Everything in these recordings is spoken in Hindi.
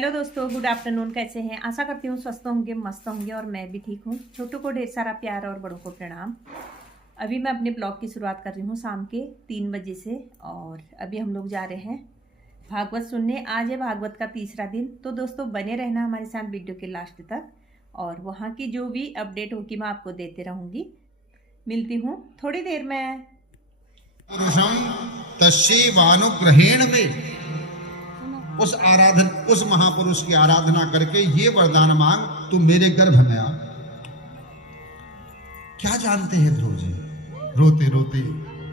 हेलो दोस्तों, गुड आफ्टरनून। कैसे हैं? आशा करती हूँ स्वस्थ होंगे, मस्त होंगे और मैं भी ठीक हूँ। छोटों को ढेर सारा प्यार और बड़ों को प्रणाम। अभी मैं अपने ब्लॉग की शुरुआत कर रही हूँ शाम के 3 बजे से और अभी हम लोग जा रहे हैं भागवत सुनने। आज है भागवत का तीसरा दिन, तो दोस्तों बने रहना हमारे साथ वीडियो के लास्ट तक और वहाँ की जो भी अपडेट होगी मैं आपको देते रहूँगी। मिलती हूँ थोड़ी देर में। पुरुषम तस्यैवानुग्रहेण वे, उस महापुरुष की आराधना करके ये वरदान मांग, तू मेरे गर्भ में आ। क्या जानते हैं ध्रुव जी, रोते रोते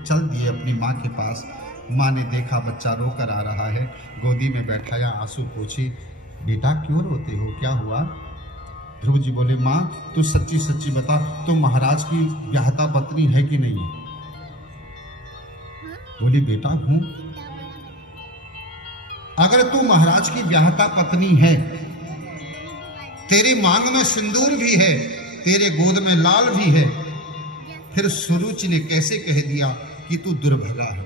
चल दिए अपनी माँ के पास। माँ ने देखा बच्चा रोकर आ रहा है, गोदी में बैठाया, आंसू पोंछी। बेटा क्यों रोते हो, क्या हुआ? ध्रुव जी बोले, माँ तू सच्ची सच्ची बता, तू महाराज की ब्याहता पत्नी है कि नहीं है? बोली, बेटा हूं। अगर तू महाराज की ब्याहता पत्नी है, तेरे मांग में सिंदूर भी है, तेरे गोद में लाल भी है, फिर सुरुचि ने कैसे कह दिया कि तू दुर्भगा है?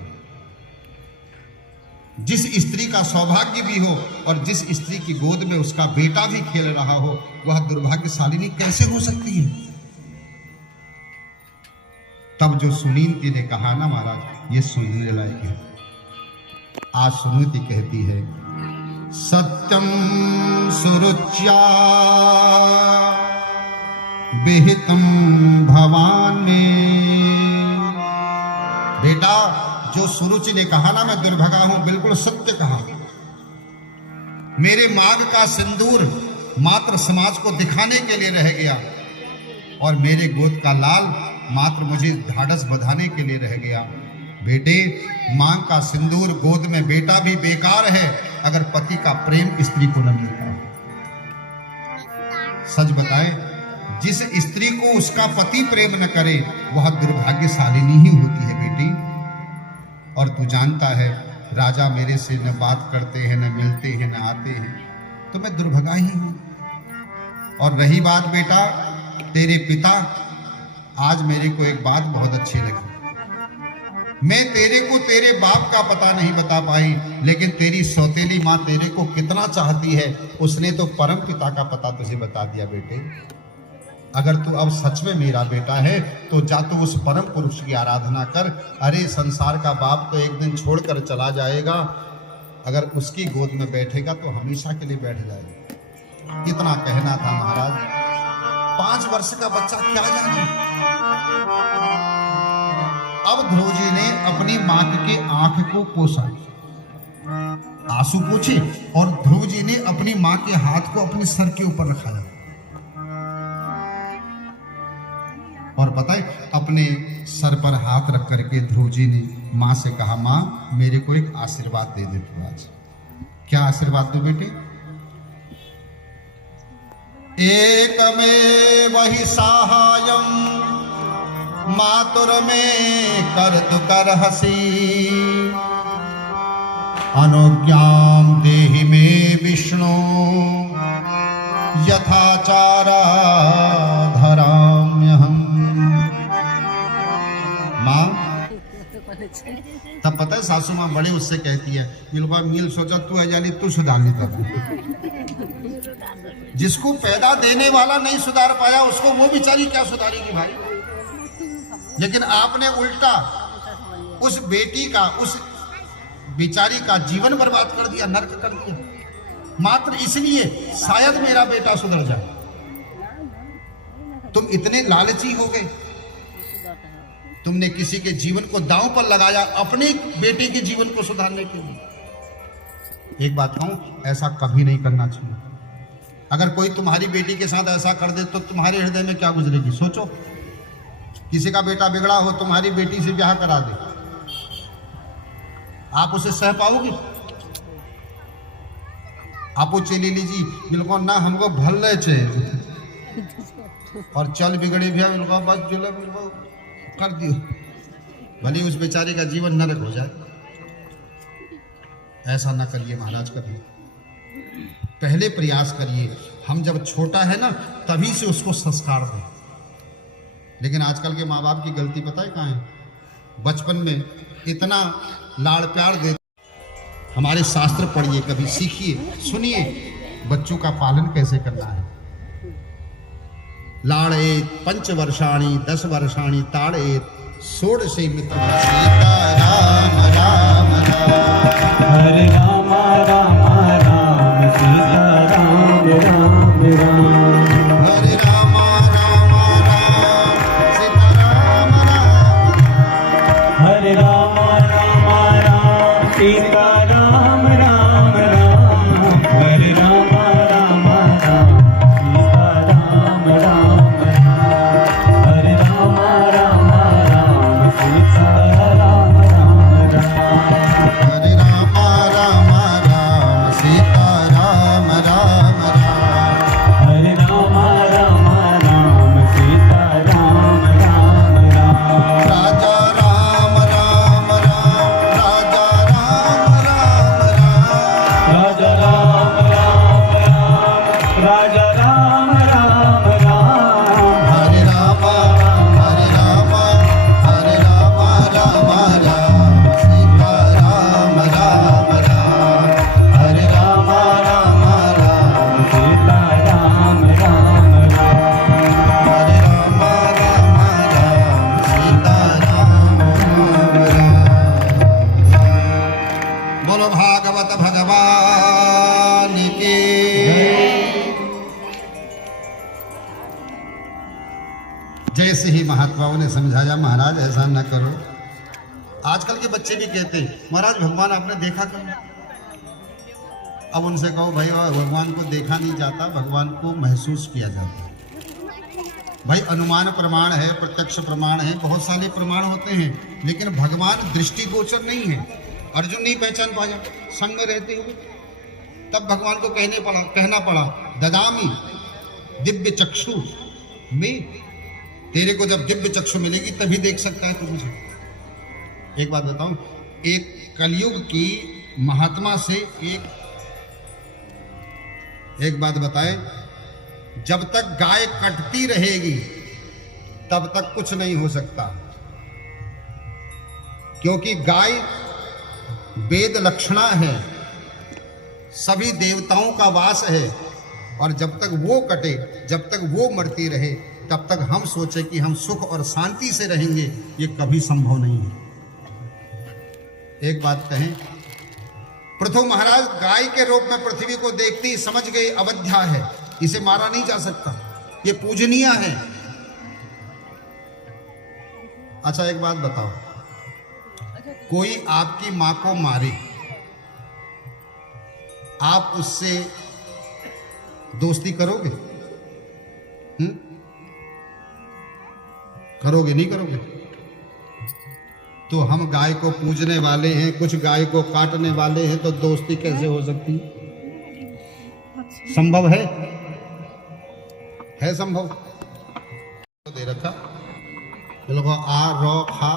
जिस स्त्री का सौभाग्य भी हो और जिस स्त्री की गोद में उसका बेटा भी खेल रहा हो, वह दुर्भाग्यशालिनी कैसे हो सकती है? तब जो सुनीति ने कहा ना, महाराज ये सुनने लायक है। आज सुनीति कहती है, सत्यम सुरुच्या विहितम भवानी। बेटा, जो सुरुचि ने कहा ना मैं दुर्भगा हूं, बिल्कुल सत्य कहा। मेरे मांग का सिंदूर मात्र समाज को दिखाने के लिए रह गया और मेरे गोद का लाल मात्र मुझे ढाढ़स बंधाने के लिए रह गया। बेटे, मां का सिंदूर, गोद में बेटा भी बेकार है अगर पति का प्रेम स्त्री को न मिलता। सच बताए, जिस स्त्री को उसका पति प्रेम न करे वह दुर्भाग्यशालिनी ही होती है बेटी। और तू जानता है, राजा मेरे से न बात करते हैं, न मिलते हैं, न आते हैं, तो मैं दुर्भगा ही हूं। और रही बात बेटा तेरे पिता, आज मेरे को एक बात बहुत अच्छी लगी। मैं तेरे को तेरे बाप का पता नहीं बता पाई, लेकिन तेरी सौतेली माँ तेरे को कितना चाहती है, उसने तो परम पिता का पता तुझे बता दिया। बेटे, अगर तू अब सच में मेरा बेटा है तो जा तू उस परम पुरुष की आराधना कर। अरे संसार का बाप तो एक दिन छोड़कर चला जाएगा, अगर उसकी गोद में बैठेगा तो हमेशा के लिए बैठ जाएगा। इतना कहना था महाराज। 5 वर्ष का बच्चा क्या जाने। अब ध्रुव जी ने अपनी मां के आंख को पोंछा, आंसू पोंछे, और ध्रुव जी ने अपनी मां के हाथ को अपने सर के ऊपर रखाया। और पता है, अपने सर पर हाथ रख करके ध्रुव जी ने मां से कहा, मां मेरे को एक आशीर्वाद दे दे तू आज। क्या आशीर्वाद दो बेटे? एकमेव हि साहाय्यम् मातुर में कर तु कर हसी, अनुज्ञां देहि मे विष्णु यथाचारा धराम्यहम्। माँ, तब पता है सासू माँ बड़े उससे कहती है, मिल सोचा तू है जाली, तू सुधार नहीं कर। जिसको पैदा देने वाला नहीं सुधार पाया, उसको वो बेचारी क्या सुधारेगी भाई? लेकिन आपने उल्टा उस बेटी का, उस बेचारी का जीवन बर्बाद कर दिया, नर्क कर दिया, मात्र इसलिए शायद मेरा बेटा सुधर जाए। तुम इतने लालची हो गए, तुमने किसी के जीवन को दांव पर लगाया अपने बेटे के जीवन को सुधारने के लिए। एक बात कहूं, ऐसा कभी नहीं करना चाहिए। अगर कोई तुम्हारी बेटी के साथ ऐसा कर दे तो तुम्हारे हृदय में क्या गुजरेगी, सोचो। किसी का बेटा बिगड़ा हो, तुम्हारी बेटी से ब्याह करा दे, आप उसे सह पाओगे? आप चली लीजिए, बिल्कुल ना हमको भल रहे चाहिए और चल बिगड़े भी बिल्कुल बस जो कर दियो, भले उस बेचारे का जीवन नरक हो जाए। ऐसा ना करिए महाराज, कभी पहले प्रयास करिए। हम जब छोटा है ना तभी से उसको संस्कार दें। लेकिन आजकल के माँ बाप की गलती पता है कहाँ है? बचपन में इतना लाड़ प्यार दे। हमारे शास्त्र पढ़िए, कभी सीखिए, सुनिए। बच्चों का पालन कैसे करना है। लाड़ेत 5 वर्षाणि 10 वर्षाणि ताड़ेत 16 मित्र सीता राम राम राम। हरे राम राम राम सीता राम राम राम। हरे राम राम राम सीता राम राम। हरे राम राम राम सीता राम राम राम। हरे राम राम राम सीता राम राम राम। हरे राम राम राम सीता राम राम राम। हरे राम राम राम सीता राम राम राम। हरे राम राम राम सीता राम राम राम। राजा राम राम राम राजा राम राम राम। राजा राम राम राम राजा राम राम राम। हरे राम राम राम सीता राम राम राम। हरे राम राम सीता राम राम राम। हरे राम राम सीता राम राम। बोलो भागवत भगवान की। जैसे ही महात्माओं ने समझाया महाराज ऐसा न करो। आजकल के बच्चे भी कहते हैं महाराज भगवान आपने देखा कब। अब उनसे कहो भाई भगवान को देखा नहीं जाता, भगवान को महसूस किया जाता है। भाई अनुमान प्रमाण है, प्रत्यक्ष प्रमाण है, बहुत सारे प्रमाण होते हैं, लेकिन भगवान दृष्टिगोचर नहीं है। अर्जुन नहीं पहचान पाया संग में रहते हुए, तब भगवान को कहना पड़ा ददामी दिव्य चक्षु में। तेरे को जब दिव्य चक्षु मिलेगी तभी देख सकता है तू मुझे। एक बात बताऊं, एक कलयुग की महात्मा से एक बात बताए, जब तक गाय कटती रहेगी तब तक कुछ नहीं हो सकता, क्योंकि गाय वेद लक्षणा है, सभी देवताओं का वास है, और जब तक वो कटे, जब तक वो मरती रहे, तब तक हम सोचे कि हम सुख और शांति से रहेंगे, ये कभी संभव नहीं है। एक बात कहें, पृथु महाराज गाय के रूप में पृथ्वी को देखते ही समझ गए अवध्या है, इसे मारा नहीं जा सकता, ये पूजनीय है। अच्छा एक बात बताओ, कोई आपकी मां को मारे, आप उससे दोस्ती करोगे? करोगे नहीं करोगे? तो हम गाय को पूजने वाले हैं, कुछ गाय को काटने वाले हैं, तो दोस्ती कैसे हो सकती है? संभव है संभव? दे रखा लोग आ रो खा,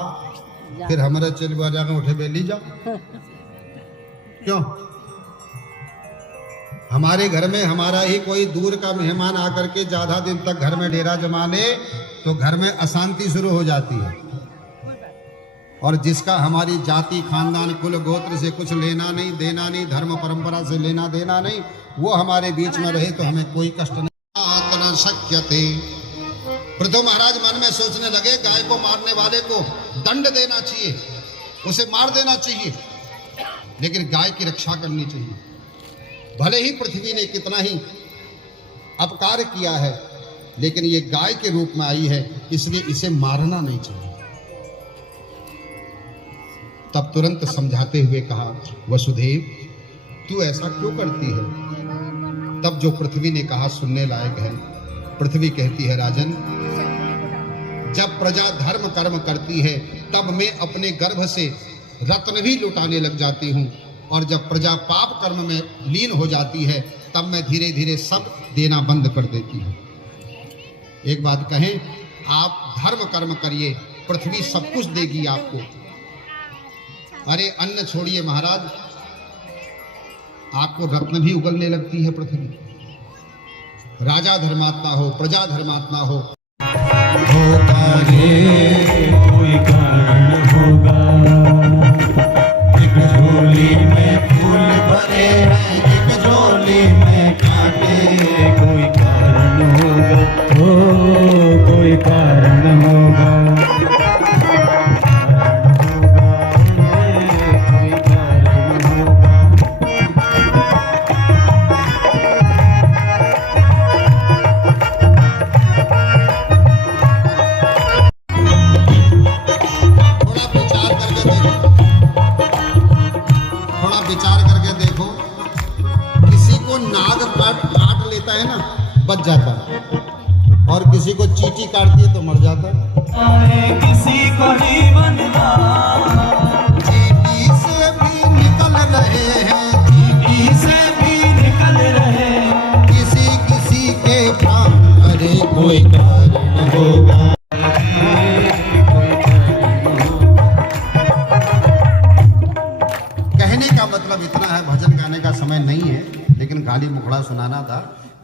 फिर हमारे चलवा जाकर उठे बेली जाओ। क्यों? हमारे घर में हमारा ही कोई दूर का मेहमान आकर के ज्यादा दिन तक घर में डेरा जमा ले तो घर में अशांति शुरू हो जाती है। और जिसका हमारी जाति खानदान कुल गोत्र से कुछ लेना नहीं देना नहीं, धर्म परंपरा से लेना देना नहीं, वो हमारे बीच में रहे तो हमें कोई कष्ट नहीं। आतना शक्यते। पृथु महाराज मन में सोचने लगे गाय को मारने वाले को दंड देना चाहिए, उसे मार देना चाहिए, लेकिन गाय की रक्षा करनी चाहिए। भले ही पृथ्वी ने कितना ही अपकार किया है, लेकिन ये गाय के रूप में आई है, इसलिए इसे मारना नहीं चाहिए। तब तुरंत समझाते हुए कहा, वसुदेव तू ऐसा क्यों करती है? तब जो पृथ्वी ने कहा सुनने लायक है। पृथ्वी कहती है, राजन जब प्रजा धर्म कर्म करती है तब मैं अपने गर्भ से रत्न भी लुटाने लग जाती हूँ, और जब प्रजा पाप कर्म में लीन हो जाती है तब मैं धीरे धीरे सब देना बंद कर देती हूँ। एक बात कहें, आप धर्म कर्म करिए, पृथ्वी सब कुछ देगी आपको। अरे अन्न छोड़िए महाराज, आपको रत्न भी उगलने लगती है पृथ्वी। राजा धर्मात्मा हो, प्रजा धर्मात्मा हो, कोई कारण होगा, एक झोली में फूल भरे हैं, एक झोली में जाता, और किसी को चींटी काटती है तो मर जाता। किसी को जीवन चींटी से भी निकल रहे हैं, चींटी से भी निकल रहे, किसी किसी के प्राण, अरे कोई कारण होगा। कहने का मतलब इतना है, भजन गाने का समय नहीं है, लेकिन गाली मुखड़ा सुनाना था।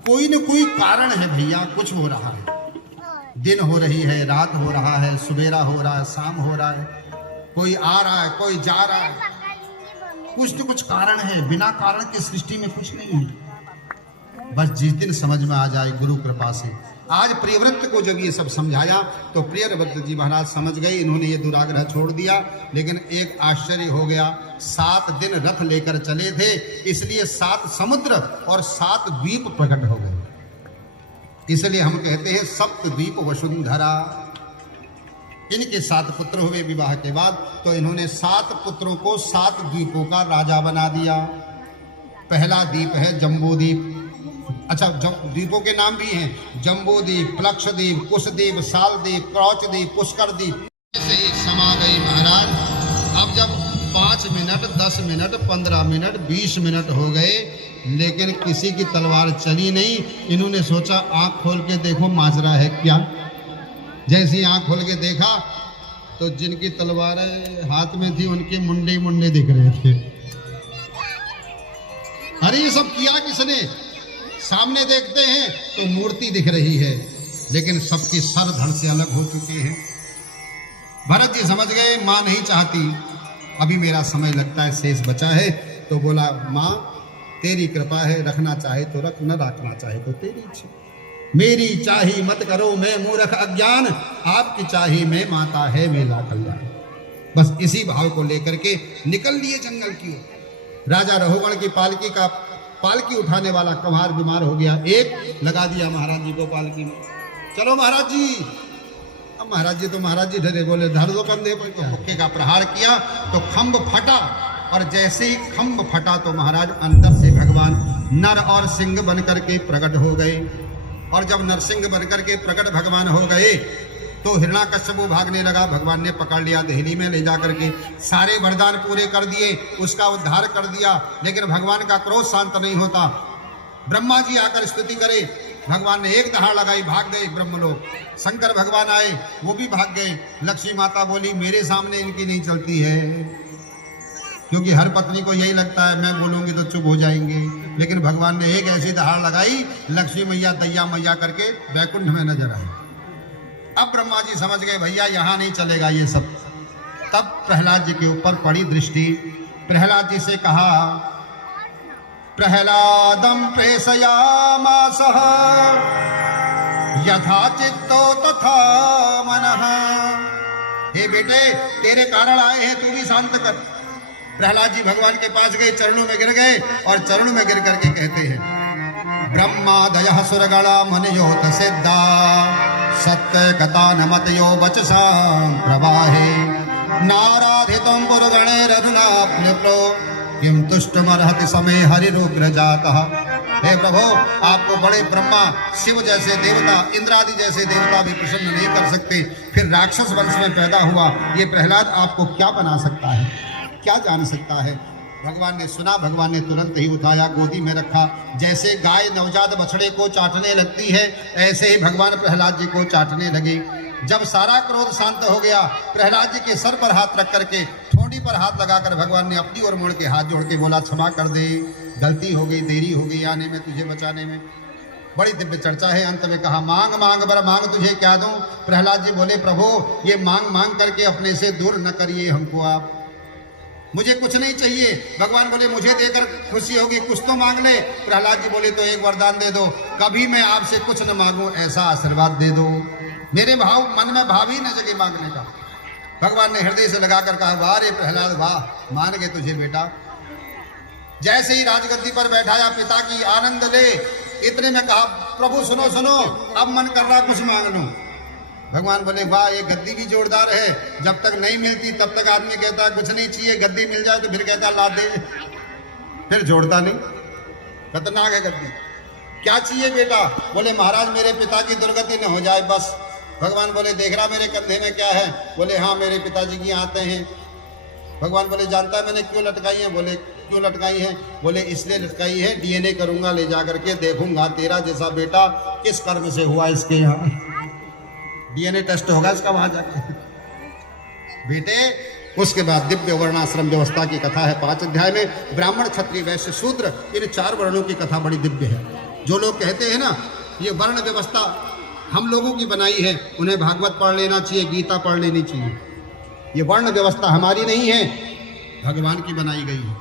कोई न कोई कारण है भैया, कुछ हो रहा है, दिन हो रही है, रात हो रहा है, सवेरा हो रहा है, शाम हो रहा है, कोई आ रहा है, कोई जा रहा है, कुछ न कुछ कारण है। बिना कारण के सृष्टि में कुछ नहीं है। बस जिस दिन समझ में आ जाए गुरु कृपा से। आज प्रियव्रत को जब ये सब समझाया तो प्रियव्रत जी महाराज समझ गए, इन्होंने ये दुराग्रह छोड़ दिया। लेकिन एक आश्चर्य हो गया, 7 दिन रथ लेकर चले थे, इसलिए 7 समुद्र और 7 द्वीप प्रकट हो गए। इसलिए हम कहते हैं सप्तद्वीप वसुंधरा। इनके 7 पुत्र हुए विवाह के बाद, तो इन्होंने 7 पुत्रों को 7 द्वीपों का राजा बना दिया। पहला द्वीप है जम्बूद्वीप। अच्छा, द्वीपों के नाम भी हैं, जम्बूद्वीप, प्लक्षद्वीप, कुशद्वीप, सालद्वीप, क्रौचद्वीप, पुष्करद्वीप। ऐसे ही समा गई महाराज। अब जब 5 मिनट, 10 मिनट, 15 मिनट, 20 मिनट हो गए, लेकिन किसी की तलवार चली नहीं। इन्होंने सोचा आंख खोल के देखो माजरा है क्या। जैसे ही आंख खोल के देखा तो जिनकी तलवारें हाथ में थी उनके मुंडे मुंडे दिख रहे थे। अरे ये सब किया किसने? सामने देखते हैं तो मूर्ति दिख रही है, लेकिन सबके सर धड़ से अलग हो चुके हैं। भरत जी समझ गए माँ नहीं चाहती, अभी मेरा समय लगता है, शेष बचा है। तो बोला माँ तेरी कृपा है, रखना चाहे तो रख, न रखना चाहे तो तेरी इच्छा। मेरी चाही मत करो मैं मूर्ख अज्ञान, आपकी चाही मैं माता है मेरा कल्याण। बस इसी भाव को लेकर के निकल लिए जंगल की ओर। राजा रघुगण की पालकी उठाने वाला कम्हार बीमार हो गया, एक लगा दिया महाराज जी को पालकी में। चलो महाराज जी। अब महाराज जी डरे, बोले धर दो कंधे पर। तो मुक्के का प्रहार किया तो खंभ फटा, और जैसे ही खंभ फटा तो महाराज अंदर से भगवान नर और सिंह बनकर के प्रकट हो गए। और जब नरसिंह बनकर के प्रकट भगवान हो गए तो हिरण्याकश्यपु भागने लगा। भगवान ने पकड़ लिया, देहली में ले जाकर के सारे वरदान पूरे कर दिए, उसका उद्धार कर दिया। लेकिन भगवान का क्रोध शांत नहीं होता। ब्रह्मा जी आकर स्तुति करे, भगवान ने एक दहाड़ लगाई, भाग गए ब्रह्मलोक। शंकर भगवान आए, वो भी भाग गए। लक्ष्मी माता बोली मेरे सामने इनकी नहीं चलती है, क्योंकि हर पत्नी को यही लगता है मैं बोलूंगी तो चुप हो जाएंगे। लेकिन भगवान ने एक ऐसी दहाड़ लगाई, लक्ष्मी मैया दैया मैया करके वैकुंठ में नजर आई। अब ब्रह्मा जी समझ गए भैया यहाँ नहीं चलेगा ये सब। तब प्रहलाद जी के ऊपर पड़ी दृष्टि। प्रहलाद जी से कहा, प्रहलादम प्रेषयामासः यथा चित्तो तथा मनः। हे बेटे तेरे कारण आए हैं, तू भी शांत कर। प्रहलाद जी भगवान के पास गए, चरणों में गिर गए, और चरणों में गिर करके कहते हैं, ब्रह्मादयः सुरगणा मनयोत सिद्धा सत्य कथा नमत यो वचसां प्रवाहे नाराधितं गुरुगणैरधुना प्लुप्लो किं तुष्टमर्हति समय हरिरुग्र जातः। हे प्रभु, आपको बड़े ब्रह्मा शिव जैसे देवता, इंद्रादि जैसे देवता भी प्रसन्न नहीं कर सकते, फिर राक्षस वंश में पैदा हुआ ये प्रहलाद आपको क्या बना सकता है, क्या जान सकता है। भगवान ने सुना, भगवान ने तुरंत ही उठाया, गोदी में रखा। जैसे गाय नवजात बछड़े को चाटने लगती है, ऐसे ही भगवान प्रहलाद जी को चाटने लगे। जब सारा क्रोध शांत हो गया, प्रहलाद जी के सर पर हाथ रख करके, ठोड़ी पर हाथ लगाकर भगवान ने अपनी ओर मुड़ के हाथ जोड़ के बोला, क्षमा कर दे, गलती हो गई, देरी हो गई आने में, तुझे बचाने में। बड़ी दिव्य चर्चा है। अंत में कहा, मांग मांग बर मांग तुझे क्या दूं। प्रहलाद जी बोले, प्रभु ये मांग मांग करके अपने से दूर न करिए हमको आप, मुझे कुछ नहीं चाहिए। भगवान बोले, मुझे देकर खुशी होगी, कुछ तो मांग ले। प्रहलाद जी बोले, तो एक वरदान दे दो, कभी मैं आपसे कुछ न मांगू ऐसा आशीर्वाद दे दो। मेरे भाव मन में भाव ही न जगे मांगने का। भगवान ने हृदय से लगाकर कहा, वाह रे प्रहलाद वाह, मान गए तुझे बेटा। जैसे ही राजगद्दी पर बैठाया, पिता की आनंद ले, इतने में कहा, प्रभु सुनो सुनो, अब मन कर रहा कुछ मांग लूं। भगवान बोले, वाह ये गद्दी भी जोरदार है, जब तक नहीं मिलती तब तक आदमी कहता है कुछ नहीं चाहिए, गद्दी मिल जाए तो फिर कहता ला दे, फिर जोड़ता नहीं, खतरनाक है गद्दी। क्या चाहिए बेटा? बोले महाराज मेरे पिता की दुर्गति न हो जाए बस। भगवान बोले देख रहा मेरे कंधे में क्या है? बोले हाँ मेरे पिताजी की आंतें हैं। भगवान बोले जानता है मैंने क्यों लटकाई है? बोले क्यों लटकाई है? बोले इसलिए लटकाई है, डीएनए करूंगा ले जा करके, देखूंगा तेरा जैसा बेटा किस कर्म से हुआ इसके यहाँ। डीएनए टेस्ट होगा इसका वहां जाके बेटे। उसके बाद दिव्य वर्णाश्रम व्यवस्था की कथा है 5 अध्याय में। ब्राह्मण क्षत्रिय वैश्य शूद्र इन 4 वर्णों की कथा बड़ी दिव्य है। जो लोग कहते हैं ना ये वर्ण व्यवस्था हम लोगों की बनाई है, उन्हें भागवत पढ़ लेना चाहिए, गीता पढ़ लेनी चाहिए। ये वर्ण व्यवस्था हमारी नहीं है, भगवान की बनाई गई है।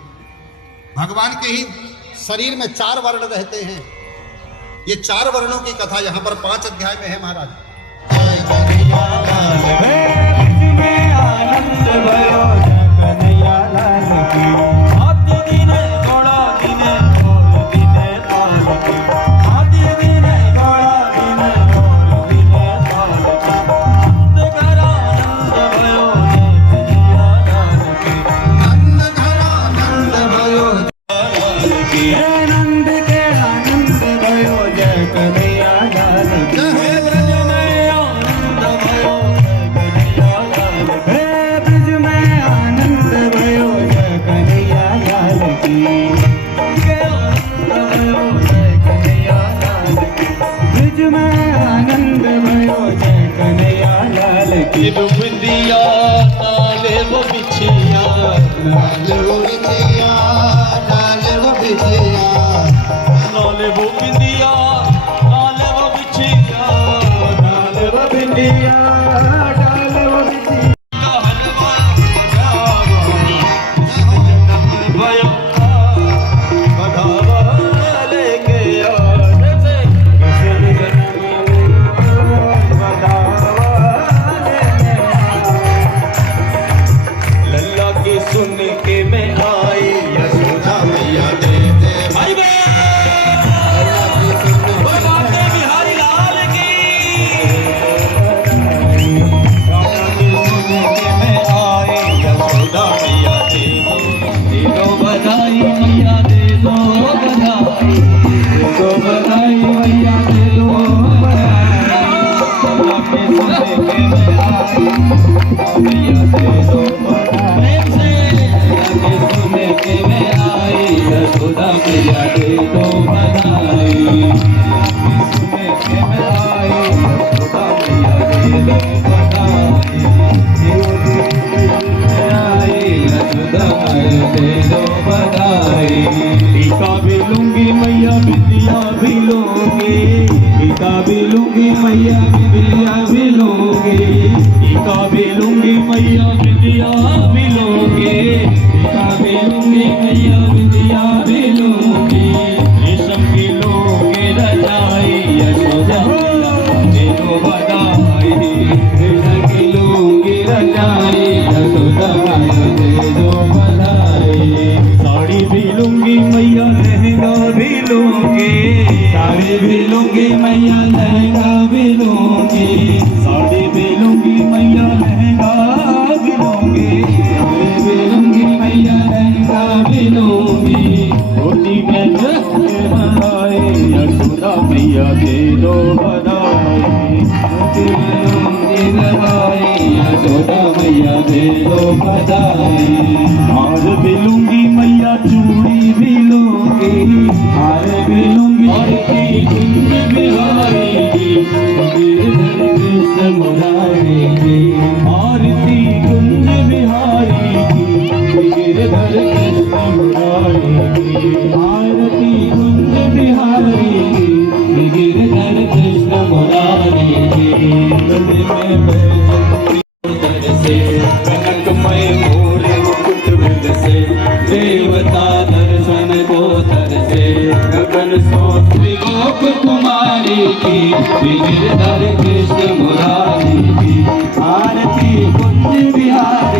भगवान के ही शरीर में 4 वर्ण रहते हैं। ये 4 वर्णों की कथा यहाँ पर 5 अध्याय में है महाराज। आनंद भयो कन्हैया लाल की। आदि दिन गौड़ा दिन और दिन पाल की। आदि दिन गौड़ा दिन और दिन पाल की। नंद घर आनंद भयो कन्हैया लाल की। नंद घर आनंद भयो लाल की। नंद के आनंद भयो जय कन्हैया लाल की। बिंदिया नाले वो बिछिया, नाले वो बिछिया, नाले वो बिछिया, नाले वो बिंदिया, नाले वो बिछिया, नाले वो बिंदिया, नाले वो बिछिया। सुन के मैं आई यशोदा मैया दे दे भाई बिहारी लाल की। सुन के मैं आई यशोदा मैया दे दो बधाई मैया दे दो बधाई, दो बधाई मैया दे दो बधाई। सुन के मैं आई मैया दे दो बधाई। सुने के मैं आई यशोदा मैया दे दो बधाई। सुने के मैं आई यशोदा मैया दे दो बधाई। आई यशोदा मैया दे दो बधाई। टीका भी लूंगी मैया बिंदिया भी लूंगी, टीका भी लूंगी मैया बिंदिया भी लूंगी, टीका भी लूंगी मैया बिंदिया भी लूंगी, टीका भी लूंगी मैया बिंदिया भी लूंगी। रेशम की लोगे रजाई यशोदा दे दो बधाई। रेशम की लूंगी रजाई यशोदा दे दो बधाई। साड़ी भी लूंगी मैया लहंगा भी लूंगी, साड़ी भी लूंगी मैया लहंगा भी लूंगी, साड़ी भी लूंगी मैया लहंगा भी लूंगी, साड़ी भी लूंगी मैया लहंगा भी लूंगी। होती में जश्न मनाए यशोदा मैया दे दो बधाई। होती में लूंगी बधाई यशोदा मैया दे दो बधाई। हार भी लूंगी मैया चूड़ी भी लूंगी, हार भी लूंगी आरती कुंज बिहारी की, गिरधर कृष्ण मुरारी की। आरती कुंज बिहारी की, गिरधर कृष्ण मुरारी की। आरती कुंज बिहारी की, गिरधर कृष्ण मुरारी की। में बैजंती से कनकमय मोर मुकुट वृंद से, देवता दर्शन को तर से। गगन सोत्री गोप कुमारी की, गिरधर कृष्ण मुरारी की। आरती कुंज बिहारी।